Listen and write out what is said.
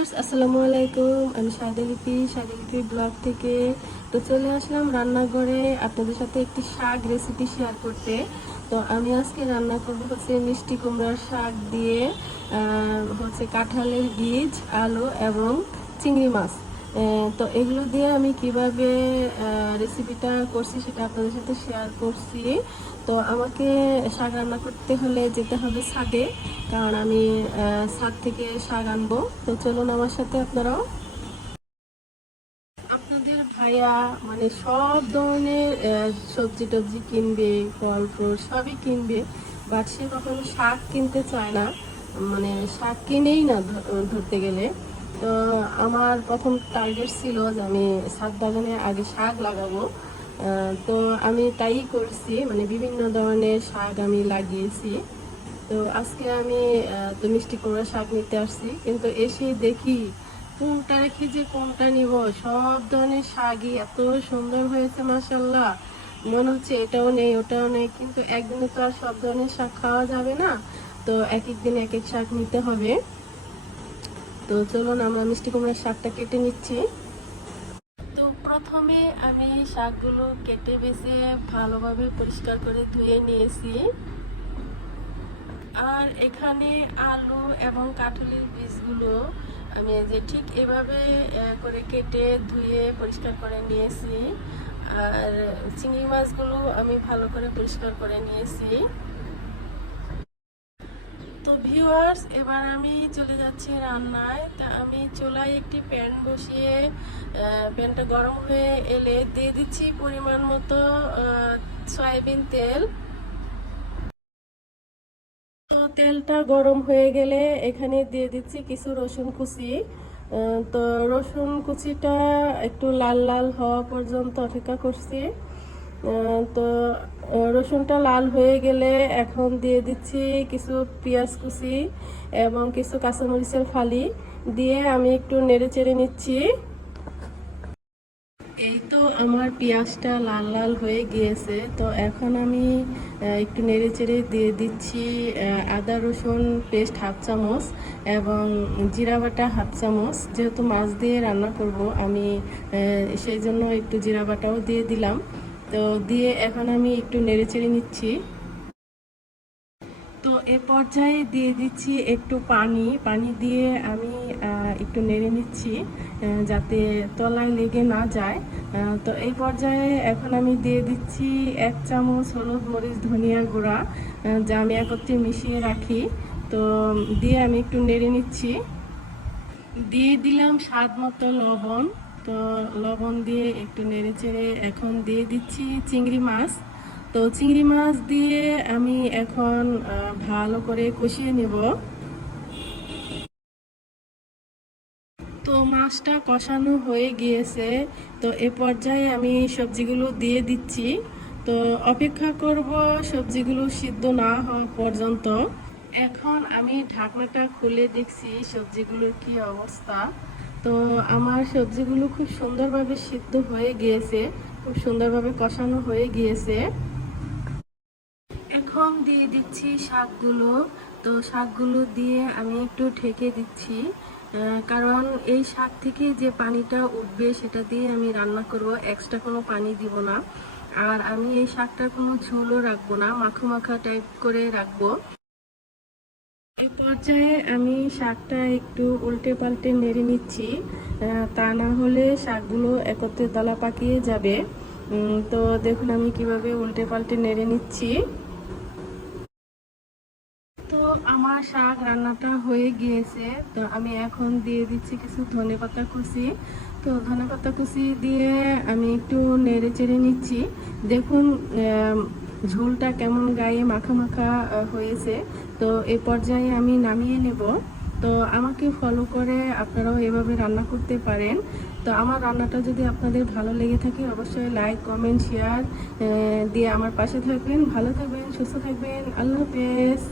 Viewers আসসালামু আলাইকুম। আমি শাদিলিপি ব্লগ থেকে তো চলে আসলাম রান্নাঘরে আপনাদের সাথে একটি শাক রেসিপি শেয়ার করতে। তো আমি আজকে রান্না করব হচ্ছে মিষ্টি কুমড়ার শাক দিয়ে হচ্ছে কাঁঠালের বীজ, আলু এবং চিংড়ি মাছ। তো এগুলো দিয়ে আমি কিভাবে রেসিপিটা করছি সেটা আপনাদের সাথে শেয়ার করছি। তো আমাকে শাক রান্না করতে হলে যেতে হবে ছাদে, কারণ আমি ছাদ থেকে শাক আনবো। তো চলুন আমার সাথে আপনারাও। আপনাদের ভাইয়া মানে সব ধরনের সবজি টবজি কিনবে, ফল ফ্রুট সবই কিনবে, বাট সে কখনো শাক কিনতে চায় না, মানে শাক কিনেই না ধরতে গেলে। তো আমার প্রথম টার্গেট ছিল যে আমি ছাদ বাগানে আগে শাক লাগাবো। তো আমি তাই করছি, মানে বিভিন্ন ধরনের শাক আমি লাগিয়েছি। তো আজকে আমি তো মিষ্টি কুমড়া শাক নিতে আসছি, কিন্তু এসে দেখি কোনটা রেখে যে কোনটা নিব, সব ধরনের শাকই এত সুন্দর হয়েছে মাশাল্লাহ। মনে হচ্ছে এটাও নেই ওটাও নেই, কিন্তু একদিনে তো আর সব ধরনের শাক খাওয়া যাবে না। তো এক এক দিন এক এক শাক নিতে হবে। তো চলুন আমরা মিষ্টি কুমড়ার শাকটা কেটে নিচ্ছি। তো প্রথমে আমি শাকগুলো কেটে বেছে ভালোভাবে পরিষ্কার করে ধুয়ে নিয়েছি। আর এখানে আলু এবং কাঁঠালের বীজগুলো আমি যে ঠিক এভাবে করে কেটে ধুয়ে পরিষ্কার করে নিয়েছি। আর চিংড়ি মাছগুলো আমি ভালো করে পরিষ্কার করে নিয়েছি। তো ভিউয়ার্স, এবার আমি চলে যাচ্ছি রান্নায়। তা আমি চুলায় একটি প্যান বসিয়ে প্যানটা গরম হয়ে এলে দিয়ে দিচ্ছি পরিমাণ মতো সয়াবিন তেল। তো তেলটা গরম হয়ে গেলে এখানে দিয়ে দিচ্ছি কিছু রসুন কুচি। তো রসুন কুচিটা একটু লাল লাল হওয়া পর্যন্ত অপেক্ষা করছি। তো রসুনটা লাল হয়ে গেলে এখন দিয়ে দিচ্ছি কিছু পেঁয়াজ কুচি এবং কিছু কাঁচামরিচের ফালি দিয়ে আমি একটু নেড়ে চেড়ে নিচ্ছি। এই তো আমার পেঁয়াজটা লাল লাল হয়ে গিয়েছে। তো এখন আমি একটু নেড়ে চেড়ে দিয়ে দিচ্ছি আদা রসুন পেস্ট হাফ চামচ এবং জিরা বাটা হাফ চামচ। যেহেতু মাছ দিয়ে রান্না করব আমি, সেই জন্য একটু জিরা বাটাও দিয়ে দিলাম। তো দিয়ে এখন আমি একটু নেড়ে চেড়ে নিচ্ছি। তো এ পর্যায়ে দিয়ে দিচ্ছি একটু পানি। পানি দিয়ে আমি একটু নেড়ে নিচ্ছি যাতে তলায় লেগে না যায়। তো এই পর্যায়ে এখন আমি দিয়ে দিচ্ছি 1 চামচ হলুদ মরিচ ধনিয়া গুঁড়া, যা আমি একত্রে মিশিয়ে রাখি। তো দিয়ে আমি একটু নেড়ে নিচ্ছি। দিয়ে দিলাম স্বাদ মতো লবণ। তো লবণ দিয়ে একটু নেড়ে চেড়ে এখন দিয়ে দিচ্ছি চিংড়ি মাছ। তো চিংড়ি মাছ দিয়ে আমি এখন ভালো করে কষিয়ে নেব। তো মাছটা কষানো হয়ে গিয়েছে। তো এ পর্যায়ে আমি সবজিগুলো দিয়ে দিচ্ছি। তো অপেক্ষা করব সবজিগুলো সিদ্ধ না হওয়া পর্যন্ত। এখন আমি ঢাকনাটা খুলে দেখছি সবজিগুলোর কি অবস্থা। তো আমার সবজিগুলো খুব সুন্দরভাবে সিদ্ধ হয়ে গিয়েছে, খুব সুন্দরভাবে কষানো হয়ে গিয়েছে। এখন দিয়ে দিচ্ছি শাকগুলো। তো শাকগুলো দিয়ে আমি একটু ঢেকে দিচ্ছি, কারণ এই শাক থেকে যে পানিটা উঠবে সেটা দিয়ে আমি রান্না করব, এক্সট্রা কোনো পানি দিব না। আর আমি এই শাকটা কোনো ঝোলও রাখবো না, মাখো মাখা টাইপ করে রাখবো। এই পর্যায়ে আমি শাকটা একটু উল্টে পাল্টে নেড়ে নিচ্ছি, তা না হলে শাকগুলো একত্রে দলা পাকিয়ে যাবে। তো দেখুন আমি কিভাবে উল্টে পাল্টে নেড়ে নিচ্ছি। তো আমার শাক রান্নাটা হয়ে গিয়েছে। তো আমি এখন দিয়ে দিচ্ছি কিছু ধনেপাতা কুচি। তো ধনেপাতা কুচি দিয়ে আমি একটু নেড়ে চেড়ে নিচ্ছি। দেখুন ঝোলটা কেমন গায়ে মাখা মাখা হয়েছে। তো এই পর্যায়ে আমি নামিয়ে নেব। তো আমাকে ফলো করে আপনারাও এভাবে রান্না করতে পারেন। তো আমার রান্নাটা যদি আপনাদের ভালো লেগে থাকে অবশ্যই লাইক কমেন্ট শেয়ার দিয়ে আমার পাশে থাকবেন। ভালো থাকবেন, সুস্থ থাকবেন। আল্লাহ হাফেজ।